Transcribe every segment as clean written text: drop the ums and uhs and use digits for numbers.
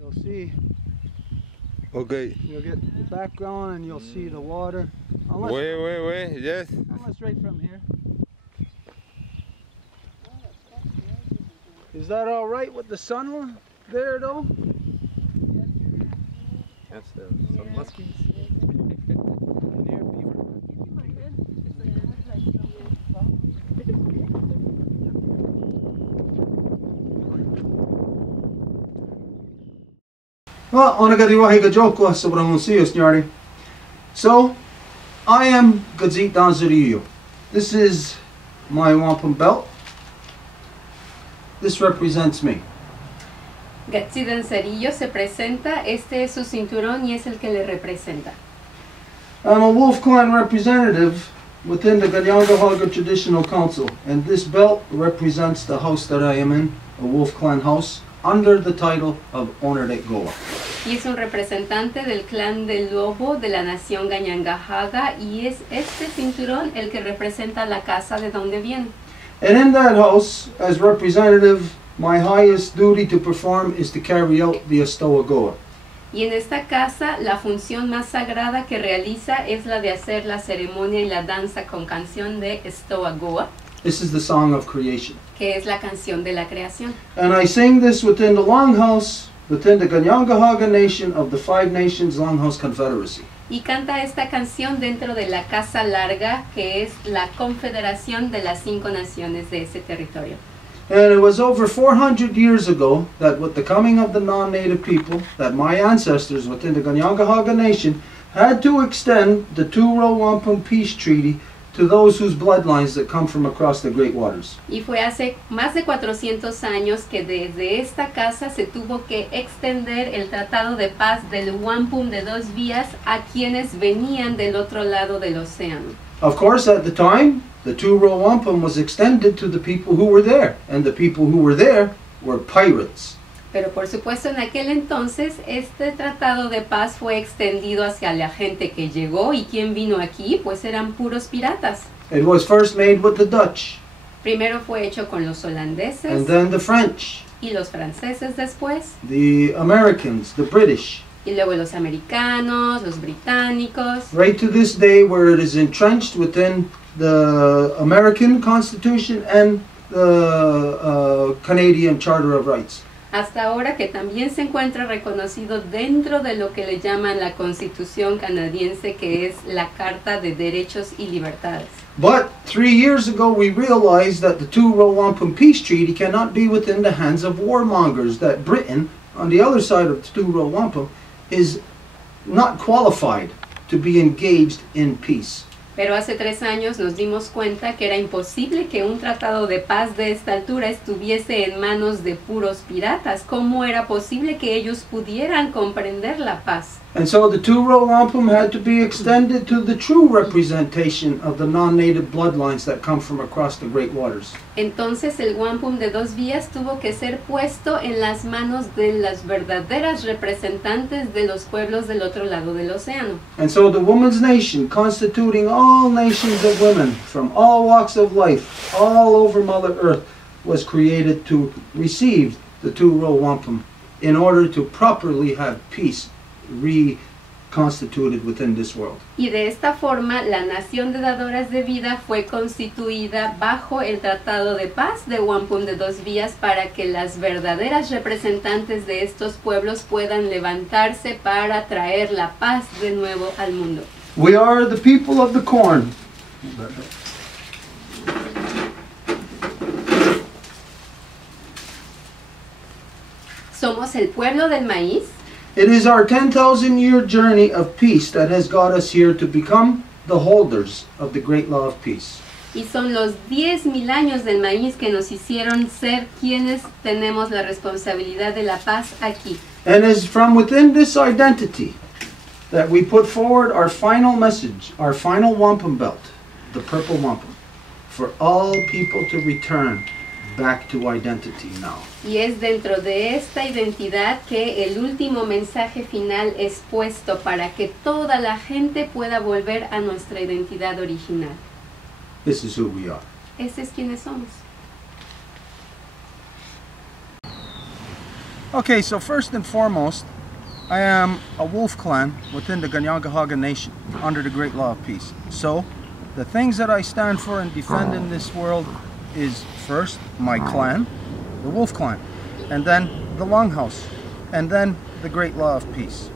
You'll see. Okay. You'll get the background and you'll see the water. Unless, Wait, yes. unless right from here. Is that all right with the sun there though? That's the sun muskies. Well, so, I am Gazit Danzarillo. This is my wampum belt. This represents me. Gatsi Danzarillo se presenta, este es su cinturón y es el que le representa. I'm a Wolf Clan representative within the Kahnawake Traditional Council, and this belt represents the house that I am in, a Wolf Clan house, under the title of Owner de Goa. Y es un representante del clan del lobo de la nación Kahnawake y es este cinturón el que representa la casa de donde viene. And in that house, as representative, my highest duty to perform is to carry out the Estoa Goa. Y en esta casa, la función más sagrada que realiza es la de hacer la ceremonia y la danza con canción de Estoa Goa. This is the song of creation. Que es la canción de la creación. And I sing this within the LongHouse, within the Kahnawake Nation of the Five Nations LongHouse Confederacy. Y canta esta canción dentro de la Casa Larga, que es la confederación de las 5 naciones de ese territorio. And it was over 400 years ago that with the coming of the non-native people, that my ancestors within the Kahnawake Nation had to extend the Two-Row Wampum Peace Treaty to those whose bloodlines that come from across the Great Waters. Y fue hace más de 400 años que desde esta casa se tuvo que extender el Tratado de Paz del Wampum de 2 vías a quienes venían del otro lado del océano. Of course, at the time, the Two-Row Wampum was extended to the people who were there, and the people who were there were pirates. Pero por supuesto en aquel entonces este tratado de paz fue extendido hacia la gente que llegó y quien vino aquí pues eran puros piratas. It was first made with the Dutch. Primero fue hecho con los holandeses And then the French. Y los franceses después. The Americans, the British. Y luego los americanos, los británicos. Right to this day where it is entrenched within the American Constitution and the Canadian Charter of Rights. Hasta ahora que también se encuentra reconocido dentro de lo que le llaman la Constitución canadiense, que es la Carta de Derechos y Libertades. But 3 years ago we realized that the Two-Row Wampum Peace Treaty cannot be within the hands of warmongers, that Britain, on the other side of the Two-Row Wampum, is not qualified to be engaged in peace. Pero hace 3 años nos dimos cuenta que era imposible que un tratado de paz de esta altura estuviese en manos de puros piratas. ¿Cómo era posible que ellos pudieran comprender la paz? And so the Two-Row Wampum had to be extended to the true representation of the non-native bloodlines that come from across the Great Waters. Entonces el wampum de 2 vías tuvo que ser puesto en las manos de las verdaderas representantes de los pueblos del otro lado del océano. And so the Woman's Nation, constituting all nations of women from all walks of life, all over Mother Earth, was created to receive the Two-Row Wampum in order to properly have peace reconstituted within this world. Y de esta forma la nación de dadoras de vida fue constituida bajo el Tratado de Paz de Wampum de 2 vías para que las verdaderas representantes de estos pueblos puedan levantarse para traer la paz de nuevo al mundo. We are the people of the corn. Somos el pueblo del maíz. It is our 10,000-year journey of peace that has got us here to become the holders of the great law of peace. Y son los 10.000 años del maíz que nos hicieron ser quienes tenemos la responsabilidad de la paz aquí. And it's from within this identity that we put forward our final message, our final wampum belt, the purple wampum, for all people to return back to identity now. Y es dentro de esta identidad que el último mensaje final es puesto para que toda la gente pueda volver a nuestra identidad original. This is who we are. Ese es quienes somos. Okay, so first and foremost, I am a wolf clan within the Kahnawake Nation under the Great Law of Peace. So, the things that I stand for and defend in this world is first my clan, the wolf clan, and then the LongHouse, and then the Great Law of Peace.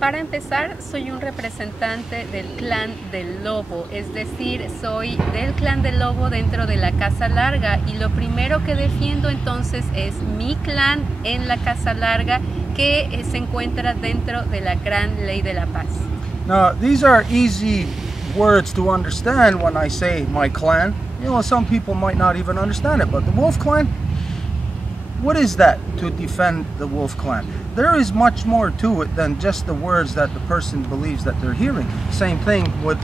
Para empezar, soy un representante del clan del lobo, es decir, soy del clan del lobo dentro de la Casa Larga, y lo primero que defiendo entonces es mi clan en la Casa Larga, que se encuentra dentro de la Gran Ley de la Paz. Now, these are easy words to understand when I say my clan. You know, some people might not even understand it, but the wolf clan, what is that to defend the wolf clan? There is much more to it than just the words that the person believes that they're hearing. Same thing with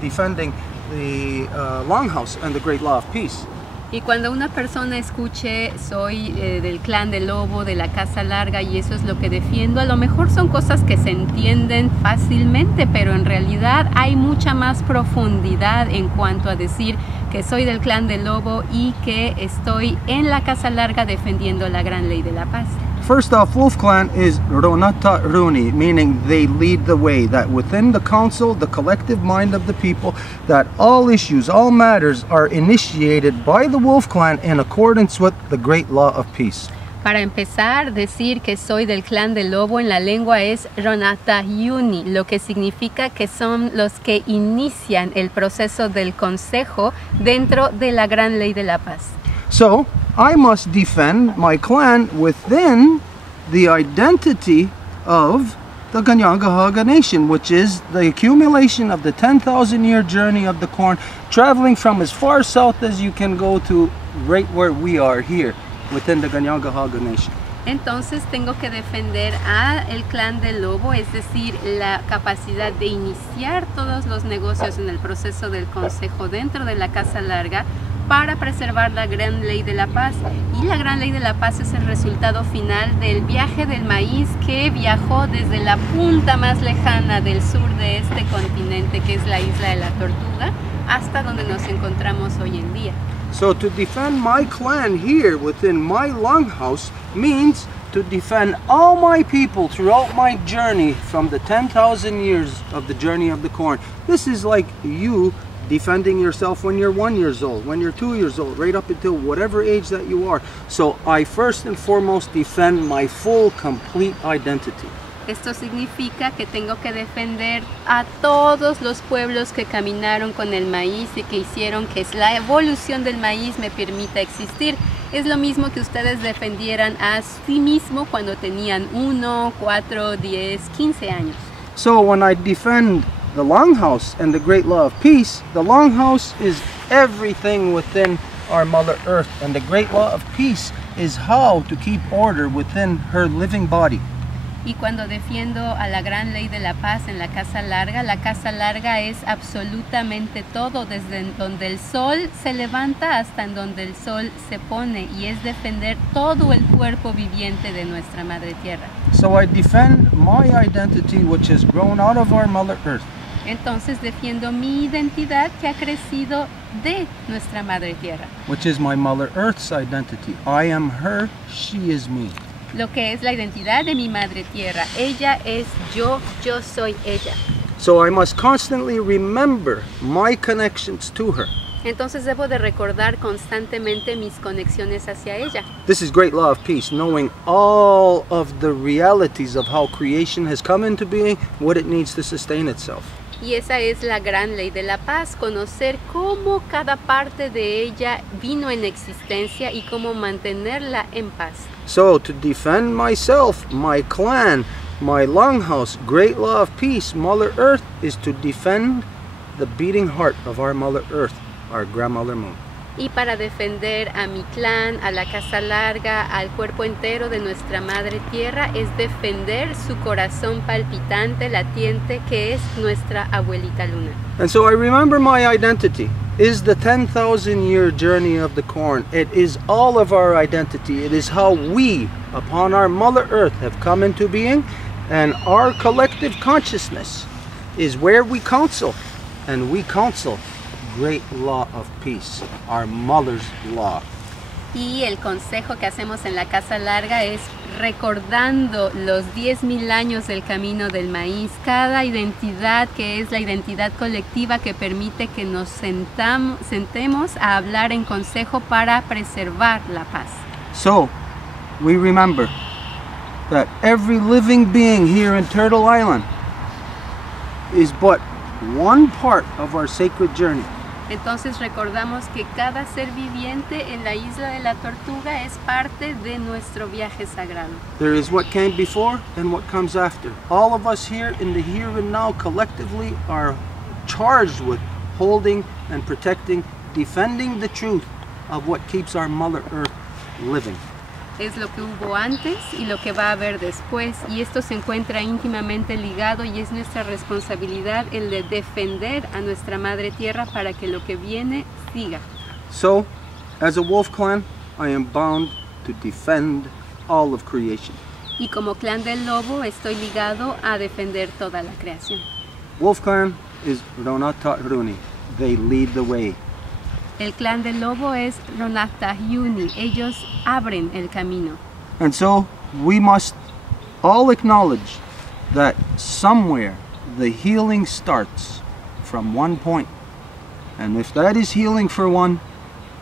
defending the LongHouse and the Great Law of Peace. Y cuando una persona escuche soy del clan del lobo, de la Casa Larga, y eso es lo que defiendo, a lo mejor son cosas que se entienden fácilmente, pero en realidad hay mucha más profundidad en cuanto a decir que soy del clan del lobo y que estoy en la Casa Larga defendiendo la Gran Ley de la Paz. First off, Wolf Clan is Ronata Runi, meaning they lead the way, that within the council, the collective mind of the people, that all issues, all matters are initiated by the Wolf Clan in accordance with the Great Law of Peace. Para empezar, decir que soy del clan del lobo en la lengua es Ronata Yuni, lo que significa que son los que inician el proceso del consejo dentro de la Gran Ley de la Paz. So, I must defend my clan within the identity of the Kahnawake Nation, which is the accumulation of the 10,000-year journey of the corn, traveling from as far south as you can go to right where we are here, within the Kahnawake Nation. Entonces tengo que defender a el clan del lobo, es decir, la capacidad de iniciar todos los negocios en el proceso del consejo dentro de la Casa Larga para preservar la Gran Ley de la Paz. Y la Gran Ley de la Paz es el resultado final del viaje del maíz que viajó desde la punta más lejana del sur de este continente, que es la isla de la Tortuga, hasta donde nos encontramos hoy en día. So to defend my clan here within my LongHouse means to defend all my people throughout my journey from the 10,000 years of the journey of the corn. This is like you defending yourself when you're 1 year old, when you're 2 years old, right up until whatever age that you are. So I first and foremost defend my full, complete identity. Esto significa que tengo que defender a todos los pueblos que caminaron con el maíz y que hicieron que la evolución del maíz me permita existir. Es lo mismo que ustedes defendieran a sí mismo cuando tenían 1, 4, 10, 15 años. So when I defend the LongHouse and the Great Law of Peace, the LongHouse is everything within our Mother Earth, and the Great Law of Peace is how to keep order within her living body. Y cuando defiendo a la Gran Ley de la Paz en la Casa Larga es absolutamente todo, desde donde el sol se levanta hasta en donde el sol se pone, y es defender todo el cuerpo viviente de nuestra Madre Tierra. So I defend my identity, which has grown out of our Mother Earth. Entonces defiendo mi identidad que ha crecido de nuestra Madre Tierra. Which is my Mother Earth's identity. I am her, she is me. Lo que es la identidad de mi Madre Tierra. Ella es yo soy ella. So I must constantly remember my connections to her. Entonces debo de recordar constantemente mis conexiones hacia ella. This is Great Law of Peace, knowing all of the realities of how creation has come into being, what it needs to sustain itself. Y esa es la Gran Ley de la Paz, conocer cómo cada parte de ella vino en existencia y cómo mantenerla en paz. So to defend myself, my clan, my LongHouse, Great Law of Peace, Mother Earth, is to defend the beating heart of our Mother Earth, our grandmother moon. Y para defender a mi clan, a la casa larga, al cuerpo entero de nuestra madre tierra, es defender su corazón palpitante, latiente, que es nuestra abuelita luna. And so I remember my identity is the 10,000-year journey of the corn. It is all of our identity. It is how we, upon our Mother Earth, have come into being, and our collective consciousness is where we counsel, and we counsel great law of peace, our mother's law. Y el consejo que hacemos en la casa larga es recordando los 10,000 años del camino del maíz, cada identidad que es la identidad colectiva que permite que nos sentemos a hablar en consejo para preservar la paz. So, we remember that every living being here in Turtle Island is but one part of our sacred journey. Entonces recordamos que cada ser viviente en la isla de la Tortuga es parte de nuestro viaje sagrado. There is what came before and what comes after. All of us here in the here and now collectively are charged with holding and protecting, defending the truth of what keeps our Mother Earth living. Es lo que hubo antes y lo que va a haber después, y esto se encuentra íntimamente ligado y es nuestra responsabilidad el de defender a nuestra madre tierra para que lo que viene siga. So, as a wolf clan, I am bound to defend all of creation. Y como clan del lobo estoy ligado a defender toda la creación. Wolf clan is Ronatahruni. They lead the way. El clan del lobo es Ronatahyuni, ellos abren el camino. And so we must all acknowledge that somewhere the healing starts from one point. And if that is healing for one,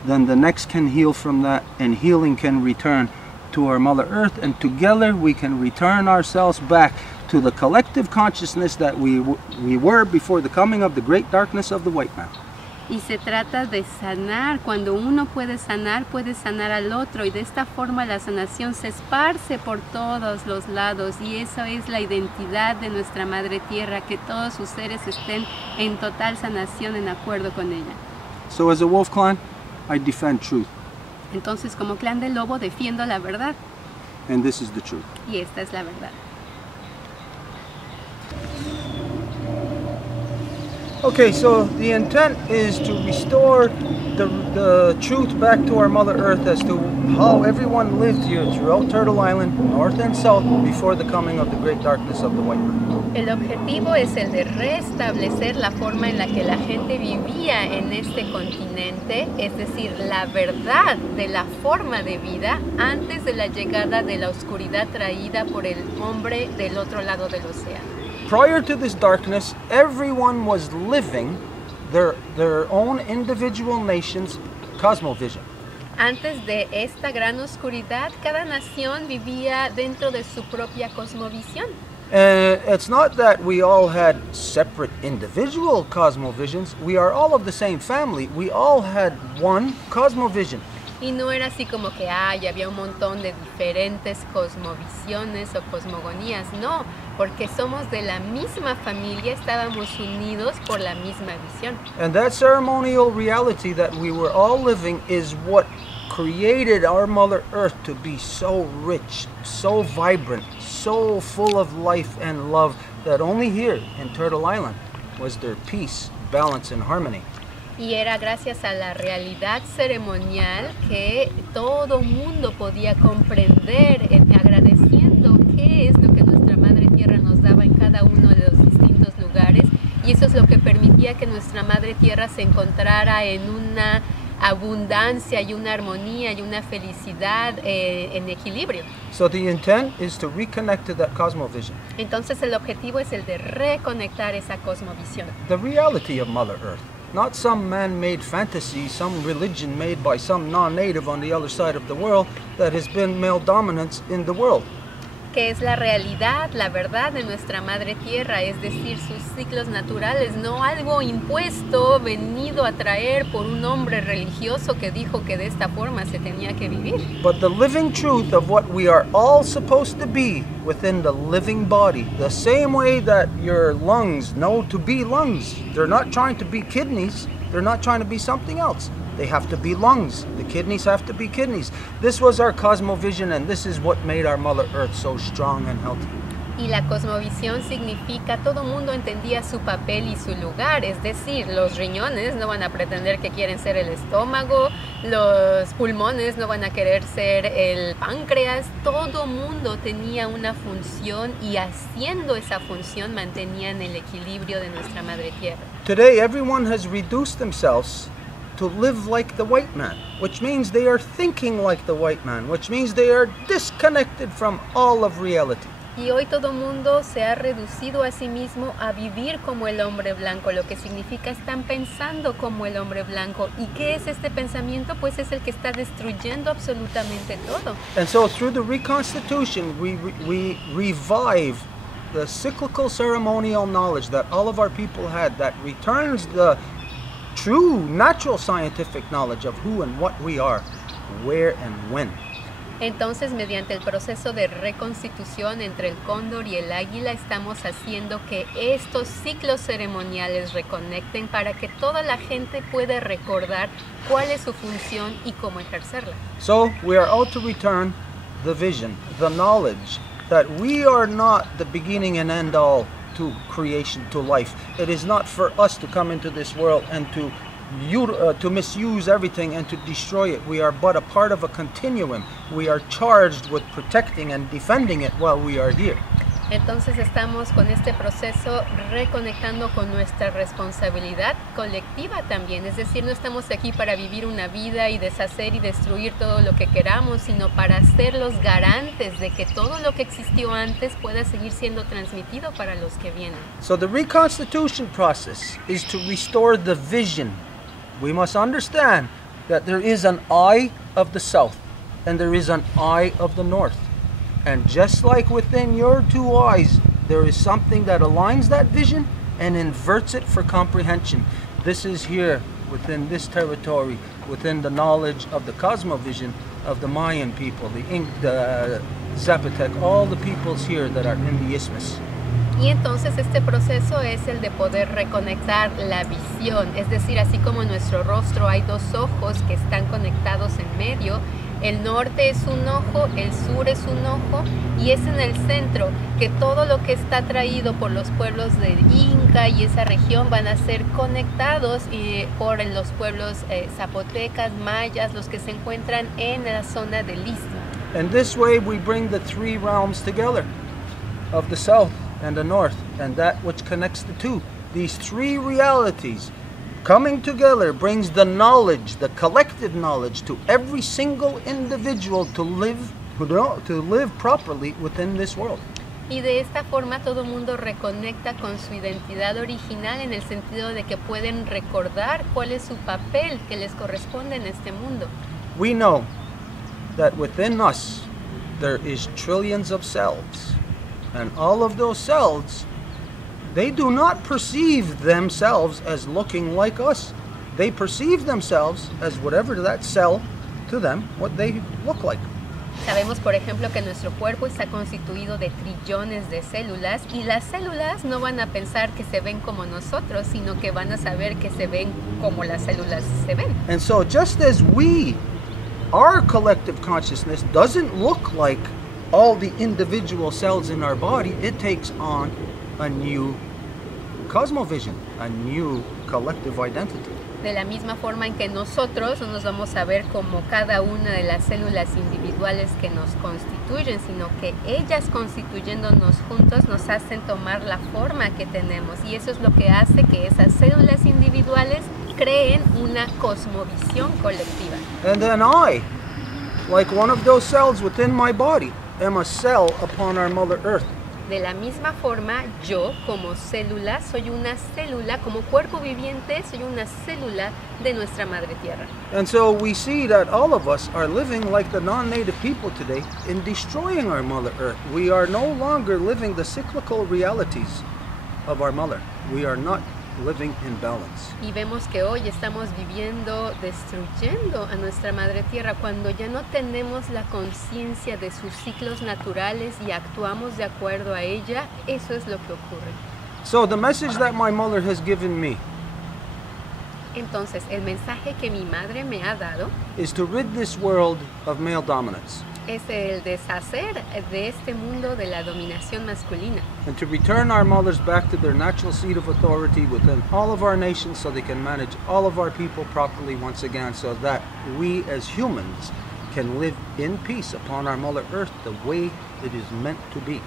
then the next can heal from that, and healing can return to our Mother Earth, and together we can return ourselves back to the collective consciousness that we were before the coming of the great darkness of the white man. Y se trata de sanar. Cuando uno puede sanar al otro, y de esta forma la sanación se esparce por todos los lados, y eso es la identidad de nuestra madre tierra, que todos sus seres estén en total sanación, en acuerdo con ella. So as a wolf clan, I defend truth. Entonces, como clan del lobo, defiendo la verdad. And this is the truth. Y esta es la verdad. Okay, so the intent is to restore the truth back to our Mother Earth as to how everyone lived here throughout Turtle Island, north and south, before the coming of the great darkness of the white man. El objetivo es el de restablecer la forma en la que la gente vivía en este continente, es decir, la verdad de la forma de vida antes de la llegada de la oscuridad traída por el hombre del otro lado del océano. Prior to this darkness, everyone was living their own individual nation's cosmovision. Antes de esta gran oscuridad, cada nación vivía dentro de su propia cosmovisión. It's not that we all had separate individual cosmovisions. We are all of the same family. We all had one cosmovision. Y no era así como que había un montón de diferentes cosmovisiones o cosmogonías, no, porque somos de la misma familia, estábamos unidos por la misma visión. And that ceremonial reality that we were all living is what created our Mother Earth to be so rich, so vibrant, so full of life and love that only here in Turtle Island was there peace, balance, and harmony. Y era gracias a la realidad ceremonial que todo mundo podía comprender, agradeciendo qué es lo que nuestra Madre Tierra nos daba en cada uno de los distintos lugares, y eso es lo que permitía que nuestra Madre Tierra se encontrara en una abundancia y una armonía y una felicidad en equilibrio. So the intent is to reconnect to that cosmovision. Entonces el objetivo es el de reconectar esa cosmovisión. The reality of Mother Earth. Not some man-made fantasy, some religion made by some non-native on the other side of the world that has been male dominance in the world. Que es la realidad, la verdad de nuestra Madre Tierra, es decir, sus ciclos naturales, no algo impuesto, venido a traer por un hombre religioso que dijo que de esta forma se tenía que vivir. But the living truth of what we are all supposed to be within the living body, the same way that your lungs know to be lungs. They're not trying to be kidneys, They're not trying to be something else. They have to be lungs. The kidneys have to be kidneys. This was our cosmovision, and this is what made our Mother Earth so strong and healthy. Y la cosmovisión significa todo mundo entendía su papel y su lugar, es decir, los riñones no van a pretender que quieren ser el estómago, los pulmones no van a querer ser el páncreas, todo mundo tenía una función y haciendo esa función mantenían el equilibrio de nuestra madre tierra. Today, everyone has reduced themselves to live like the white man, which means they are thinking like the white man, which means they are disconnected from all of reality. Y hoy todo mundo se ha reducido a sí mismo a vivir como el hombre blanco, lo que significa están pensando como el hombre blanco. ¿Y qué es este pensamiento? Pues es el que está destruyendo absolutamente todo. And so through the reconstitution, we revive the cyclical ceremonial knowledge that all of our people had, that returns the true natural scientific knowledge of who and what we are, where and when. Entonces, mediante el proceso de reconstitución entre el cóndor y el águila, estamos haciendo que estos ciclos ceremoniales reconecten para que toda la gente pueda recordar cuál es su función y cómo ejercerla. So, we are out to return the vision, the knowledge that we are not the beginning and end all to creation, to life. It is not for us to come into this world and to misuse everything and to destroy it. We are but a part of a continuum. We are charged with protecting and defending it while we are here. Entonces estamos con este proceso reconectando con nuestra responsabilidad colectiva también. Es decir, no estamos aquí para vivir una vida y deshacer y destruir todo lo que queramos, sino para ser los garantes de que todo lo que existió antes pueda seguir siendo transmitido para los que vienen. So the reconstitution process is to restore the vision. We must understand that there is an eye of the south and there is an eye of the north. And just like within your two eyes, there is something that aligns that vision and inverts it for comprehension. This is here within this territory, within the knowledge of the cosmovision of the Mayan people, the Zapotec, all the peoples here that are in the isthmus. Y entonces este proceso es el de poder reconectar la visión, es decir, así como en nuestro rostro hay dos ojos que están conectados en medio, el norte es un ojo, el sur es un ojo y es en el centro que todo lo que está traído por los pueblos del Inca y esa región van a ser conectados por los pueblos zapotecas, mayas, los que se encuentran en la zona del istmo. And this way we bring the three realms together of the south and the north, and that which connects the two. These three realities coming together brings the knowledge, the collective knowledge, to every single individual to live properly within this world. Y de esta forma todo mundo reconecta con su identidad original en el sentido de que pueden recordar cuál es su papel que les corresponde en este mundo. We know that within us there is trillions of cells. And all of those cells, they do not perceive themselves as looking like us. They perceive themselves as whatever that cell to them, what they look like. Sabemos, por ejemplo, que nuestro cuerpo está constituido de trillones de células y las células no van a pensar que se ven como nosotros, sino que van a saber que se ven como las células se ven. And so just as our collective consciousness doesn't look like all the individual cells in our body, it takes on a new cosmovision, a new collective identity. De la misma forma en que nosotros no nos vamos a ver como cada una de las células individuales que nos constituyen, sino que ellas constituyéndonos juntos nos hacen tomar la forma que tenemos y eso es lo que hace que esas células individuales creen una cosmovisión colectiva. And then I, like one of those cells within my body, am a cell upon our Mother Earth. De la misma forma, yo como célula soy una célula, como cuerpo viviente soy una célula de nuestra Madre Tierra. And so we see that all of us are living like the non-native people today in destroying our Mother Earth. We are no longer living the cyclical realities of our mother. We are not living in balance. Y vemos que hoy estamos viviendo, destruyendo a nuestra Madre Tierra cuando ya no tenemos la conciencia de sus ciclos naturales y actuamos de acuerdo a ella. Eso es lo que ocurre. So the message that my mother has given me Entonces, el mensaje que mi madre me ha dado is to rid this world of male dominance es el deshacer de este mundo de la dominación masculina and to return our mothers back to their natural seat of authority within all of our nations so they can manage all of our people properly once again, so that we as humans can live in peace upon our Mother Earth the way it is meant to be.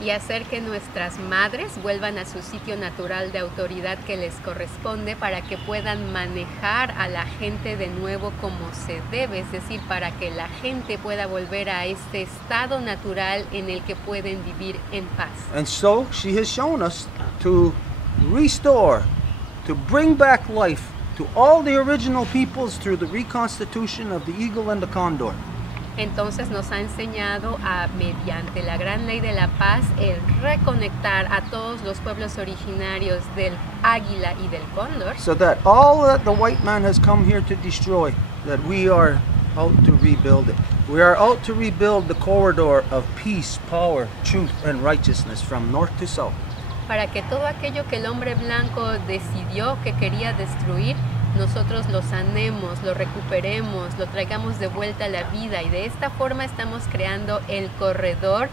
y hacer que nuestras madres vuelvan a su sitio natural de autoridad que les corresponde para que puedan manejar a la gente de nuevo como se debe, es decir, para que la gente pueda volver a este estado natural en el que pueden vivir en paz. And so she has shown us to restore, to bring back life to all the original peoples through the reconstitution of the eagle and the condor. Entonces nos ha enseñado a, mediante la gran ley de la paz, el reconectar a todos los pueblos originarios del Águila y del Cóndor, So that all that the white man has come here to destroy, that we are out to rebuild it. We are out to rebuild the corridor of peace, power, truth, and righteousness from north to south. para que todo aquello que el hombre blanco decidió que quería destruir, nosotros lo sanemos, lo recuperemos, lo traigamos de vuelta a la vida, y de esta forma estamos creando el corredor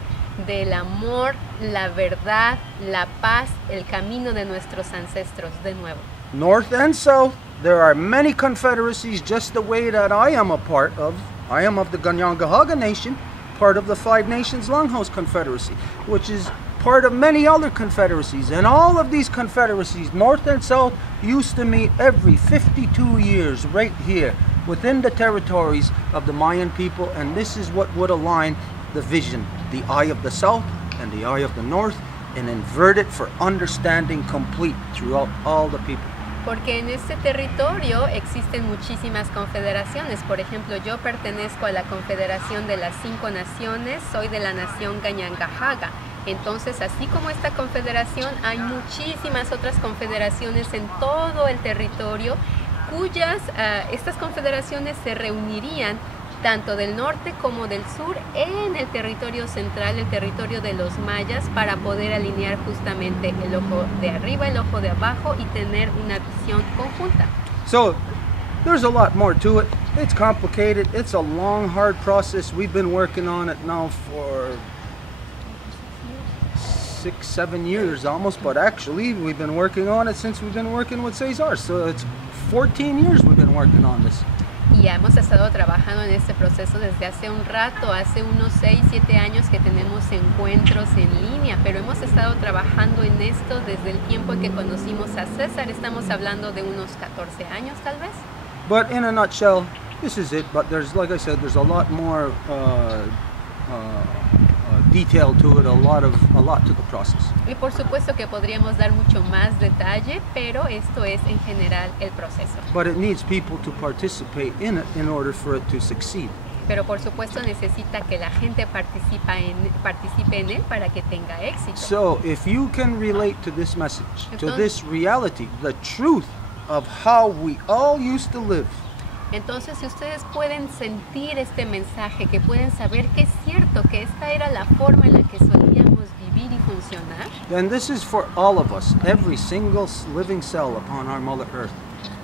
del amor, la verdad, la paz, el camino de nuestros ancestros de nuevo. North and south, there are many confederacies just the way that I am a part of. I am of the Kahnawake Nation, part of the Five Nations LongHouse Confederacy, which is part of many other confederacies, and all of these confederacies, north and south, used to meet every 52 years right here within the territories of the Mayan people, and this is what would align the vision, the eye of the south and the eye of the north, and invert it for understanding complete throughout all the people. Porque en este territorio existen muchísimas confederaciones. Por ejemplo, yo pertenezco a la Confederación de las 5 Naciones, soy de la nación Kahnawake. Entonces, así como esta confederación, hay muchísimas otras confederaciones en todo el territorio, cuyas estas confederaciones se reunirían tanto del norte como del sur en el territorio central, el territorio de los mayas, para poder alinear justamente el ojo de arriba, el ojo de abajo y tener una visión conjunta. So, there's a lot more to it. It's complicated. It's a long, hard process. We've been working on it now for 6-7 years almost, but actually we've been working on it since we've been working with César. So it's 14 years we've been working on this. Y ya hemos estado trabajando en este proceso desde hace un rato, hace unos 6-7 años que tenemos encuentros en línea, pero hemos estado trabajando en esto desde el tiempo en que conocimos a César. Estamos hablando de unos 14 años tal vez. But in a nutshell, this is it. But there's, like I said, there's a lot more detail to it, a lot to the process. Y por supuesto que podríamos dar mucho más detalle, pero esto es en general el proceso. But it needs people to participate in it in order for it to succeed. Pero por supuesto necesita que la gente participe en él para que tenga éxito. So if you can relate to this message, to this reality, the truth of how we all used to live, entonces, si ustedes pueden sentir este mensaje, que pueden saber que es cierto, que esta era la forma en la que solíamos vivir y funcionar, then this is for all of us, every single living cell upon our Mother Earth,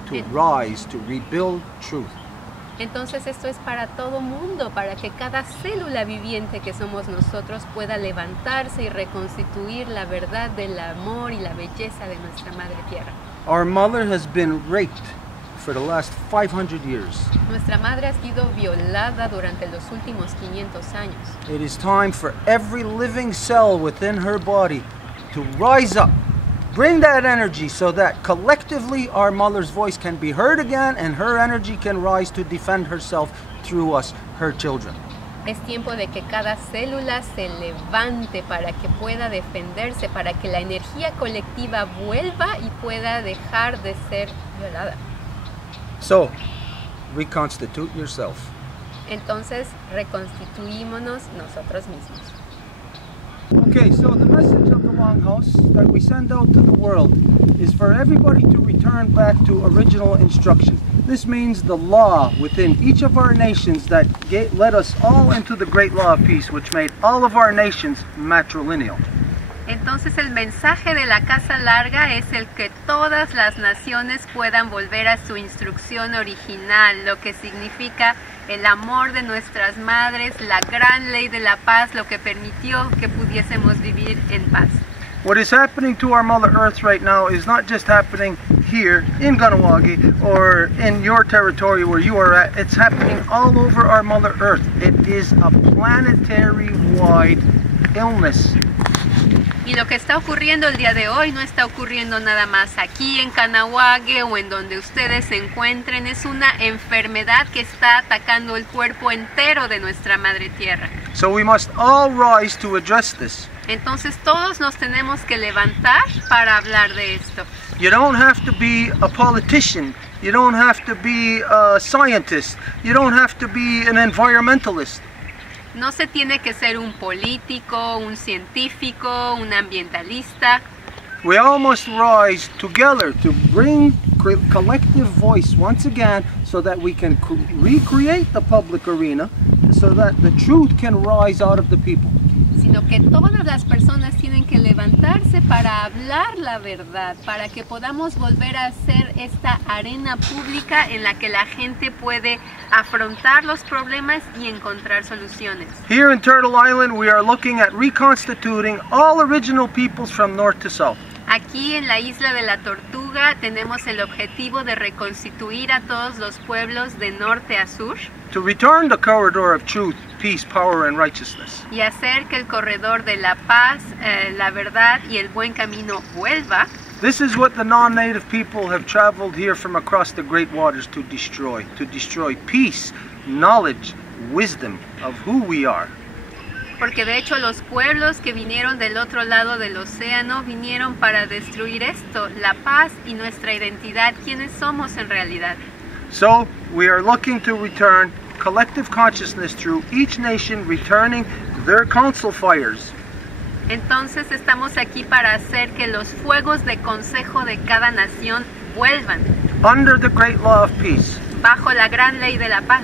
to rise, to rebuild truth. Entonces esto es para todo mundo, para que cada célula viviente que somos nosotros pueda levantarse y reconstituir la verdad del amor y la belleza de nuestra Madre Tierra. Our mother has been raped for the last 500 years. Nuestra madre ha sido violada durante los últimos 500 años. It is time for every living cell within her body to rise up, bring that energy so that collectively our mother's voice can be heard again and her energy can rise to defend herself through us, her children. Es tiempo de que cada célula se levante para que pueda defenderse, para que la energía colectiva vuelva y pueda dejar de ser violada. So, reconstitute yourself. Entonces, reconstituímonos nosotros mismos. Okay, so the message of the LongHouse that we send out to the world is for everybody to return back to original instruction. This means the law within each of our nations that led us all into the great law of peace, which made all of our nations matrilineal. Entonces el mensaje de la Casa Larga es el que todas las naciones puedan volver a su instrucción original, lo que significa el amor de nuestras madres, la gran ley de la paz, lo que permitió que pudiésemos vivir en paz. What is happening to our Mother Earth right now is not just happening here in Kahnawake or in your territory where you are at. It's happening all over our Mother Earth. It is a planetary-wide illness. Y lo que está ocurriendo el día de hoy no está ocurriendo nada más aquí en Kahnawake o en donde ustedes se encuentren. Es una enfermedad que está atacando el cuerpo entero de nuestra Madre Tierra. So we must all rise to address this. Entonces todos nos tenemos que levantar para hablar de esto. You don't have to be a politician. You don't have to be a scientist. You don't have to be an environmentalist. No se tiene que ser un político, un científico, un ambientalista. We all must rise together to bring collective voice once again so that we can recreate the public arena so that the truth can rise out of the people. Sino que todas las personas tienen que levantarse para hablar la verdad, para que podamos volver a hacer esta arena pública en la que la gente puede afrontar los problemas y encontrar soluciones. Here in Turtle Island, we are looking at reconstituting all original peoples from north to south. Aquí en la isla de la Tortuga tenemos el objetivo de reconstituir a todos los pueblos de norte a sur. To return the corridor of truth, peace, power, and righteousness. Y hacer que el corredor de la paz, la verdad y el buen camino vuelva. This is what the non-native people have traveled here from across the great waters to destroy peace, knowledge, wisdom of who we are. Porque de hecho los pueblos que vinieron del otro lado del océano vinieron para destruir esto, la paz y nuestra identidad, quiénes somos en realidad. So we are looking to return collective consciousness through each nation returning their council fires. Entonces estamos aquí para hacer que los fuegos de consejo de cada nación vuelvan. Under the great law of peace. Bajo la gran ley de la paz.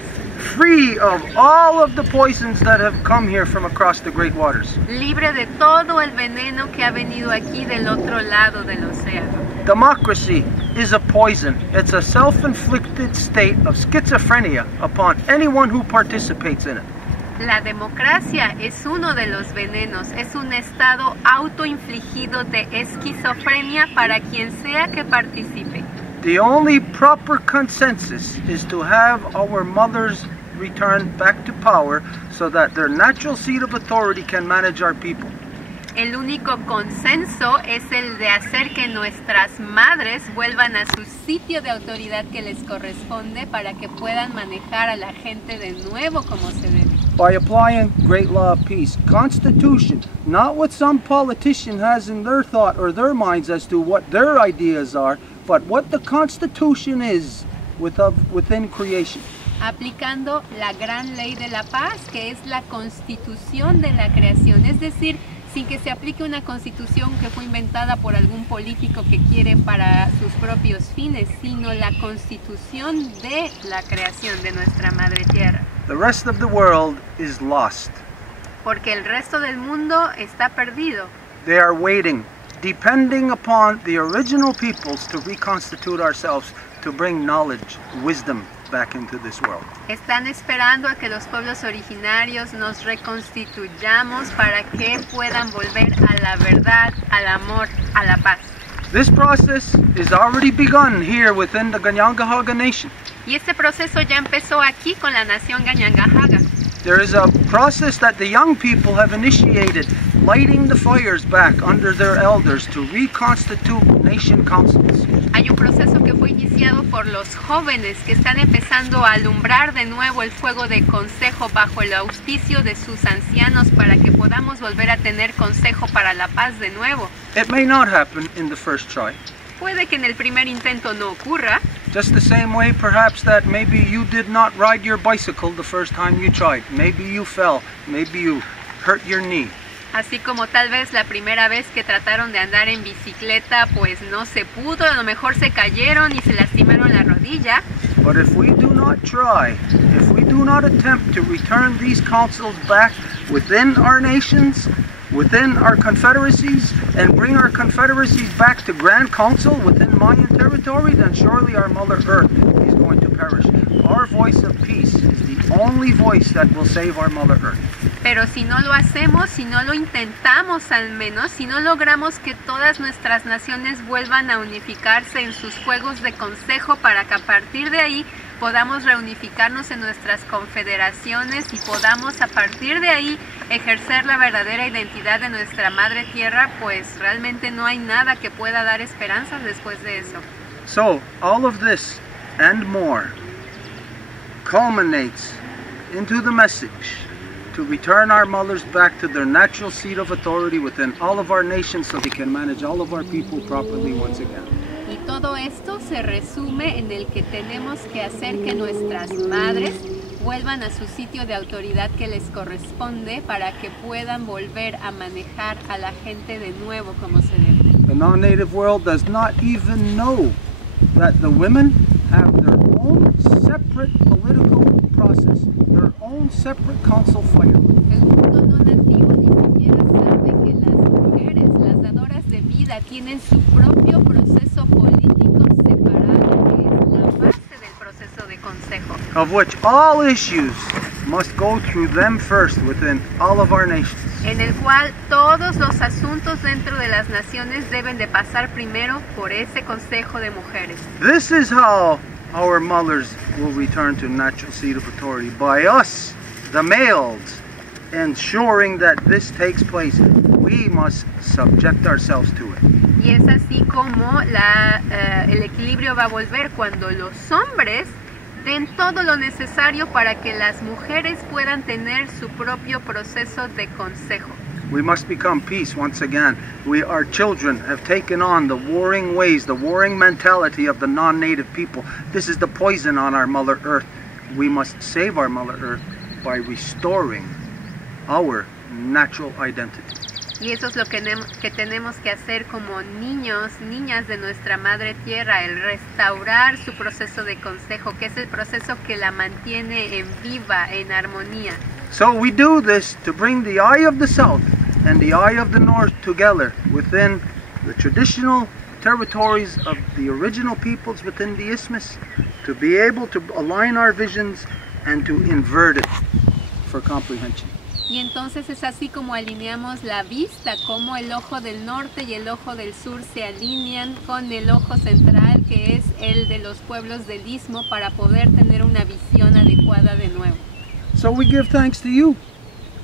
Free of all of the poisons that have come here from across the great waters. Libre de todo el veneno que ha venido aquí del otro lado del océano. Democracy is a poison. It's a self-inflicted state of schizophrenia upon anyone who participates in it. La democracia es uno de los venenos, es un estado autoinfligido de esquizofrenia para quien sea que participe. The only proper consensus is to have our mothers return back to power so that their natural seat of authority can manage our people. El único consenso es el de hacer que nuestras madres vuelvan a su sitio de autoridad que les corresponde para que puedan manejar a la gente de nuevo como se debe. By applying great law of peace, constitution, not what some politician has in their thought or their minds as to what their ideas are, but what the Constitution is within creation. Aplicando la gran ley de la paz, que es la constitución de la creación, es decir, sin que se aplique una constitución que fue inventada por algún político que quiere para sus propios fines, sino la constitución de la creación de nuestra Madre Tierra. The rest of the world is lost. Porque el resto del mundo está perdido. They are waiting, depending upon the original peoples to reconstitute ourselves, to bring knowledge, wisdom back into this world. Están esperando a que los pueblos originarios nos reconstituyamos para que puedan volver a la verdad, al amor, a la paz. This process is already begun here within the Kahnawake nation. Y este proceso ya empezó aquí con la nación Kahnawake. There is a process that the young people have initiated, lighting the fires back under their elders to reconstitute nation councils. Hay un proceso que fue iniciado por los jóvenes que están empezando a alumbrar de nuevo el fuego de consejo bajo el auspicio de sus ancianos para que podamos volver a tener consejo para la paz de nuevo. It may not happen in the first try. Puede que en el primer intento no ocurra. Just the same way perhaps that maybe you did not ride your bicycle the first time you tried. Maybe you fell, maybe you hurt your knee. Así como tal vez la primera vez que trataron de andar en bicicleta pues no se pudo, a lo mejor se cayeron y se lastimaron la rodilla. But if we do not try, if we do not attempt to return these councils back within our nations, within our confederacies, and bring our confederacies back to Grand Council within Mayan territory, then surely our Mother Earth is going to perish. Our voice of peace is the only voice that will save our Mother Earth. Pero si no lo hacemos, si no lo intentamos al menos, si no logramos que todas nuestras naciones vuelvan a unificarse en sus juegos de consejo para que a partir de ahí podamos reunificarnos en nuestras confederaciones y podamos a partir de ahí ejercer la verdadera identidad de nuestra madre tierra, pues realmente no hay nada que pueda dar esperanzas después de eso. So, all of this and more culminates into the message to return our mothers back to their natural seat of authority within all of our nations so they can manage all of our people properly once again. Y todo esto se resume en el que tenemos que hacer que nuestras madres vuelvan a su sitio de autoridad que les corresponde para que puedan volver a manejar a la gente de nuevo como se debe. The non-native world does not even know that the women have their own separate political process, their own separate council fire. El mundo no nativo ni siquiera sabe que las mujeres, las dadoras de vida, tienen su propio proceso político separado, que es la base del proceso de consejo. Of which all issues must go through them first within all of our nations. En el cual todos los asuntos dentro de las naciones deben de pasar primero por ese consejo de mujeres. This is how our mothers will return to natural seat of authority, by us, the males, ensuring that this takes place. We must subject ourselves to it. Y es así como el equilibrio va a volver cuando los hombres den todo lo necesario para que las mujeres puedan tener su propio proceso de consejo. We must become peace once again. Our children have taken on the warring ways, the warring mentality of the non-native people. This is the poison on our Mother Earth. We must save our Mother Earth by restoring our natural identity. Y eso es lo que tenemos que hacer como niños, niñas de nuestra madre tierra, el restaurar su proceso de consejo, que es el proceso que la mantiene en viva, en armonía. So we do this to bring the eye of the south and the eye of the north together within the traditional territories of the original peoples within the isthmus, to be able to align our visions and to invert it for comprehension. Y entonces es así como alineamos la vista, como el ojo del norte y el ojo del sur se alinean con el ojo central, que es el de los pueblos del istmo, para poder tener una visión adecuada de nuevo. So we give thanks to you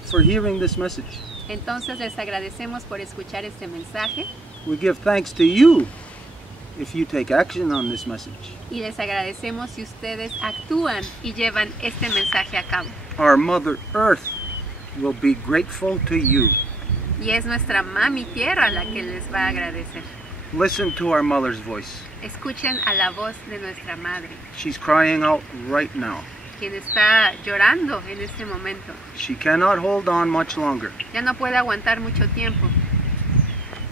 for hearing this message. Entonces les agradecemos por escuchar este mensaje. We give thanks to you if you take action on this message. Y les agradecemos si ustedes actúan y llevan este mensaje a cabo. Our Mother Earth will be grateful to you. Y es nuestra mami tierra la que les va a agradecer. Listen to our mother's voice. Escuchen a la voz de nuestra madre, She's crying out right now. quien está llorando en este momento. She cannot hold on much longer. Ya no puede aguantar mucho tiempo.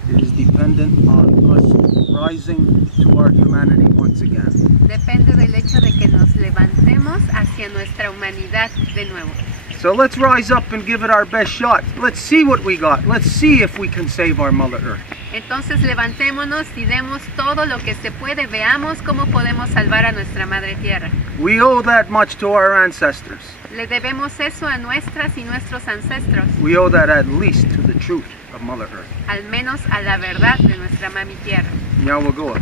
It is dependent on us rising to our humanity once again. Depende del hecho de que nos levantemos hacia nuestra humanidad de nuevo. So let's rise up and give it our best shot. Let's see what we got. Let's see if we can save our Mother Earth. Entonces levantémonos y demos todo lo que se puede. Veamos cómo podemos salvar a nuestra madre tierra. We owe that much to our ancestors. Le debemos eso a nuestras y nuestros ancestros. We owe that at least to the truth of Mother Earth. Al menos a la verdad de nuestra mami tierra. Yawagoa.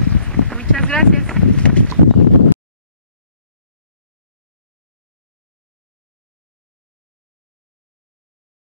Muchas gracias.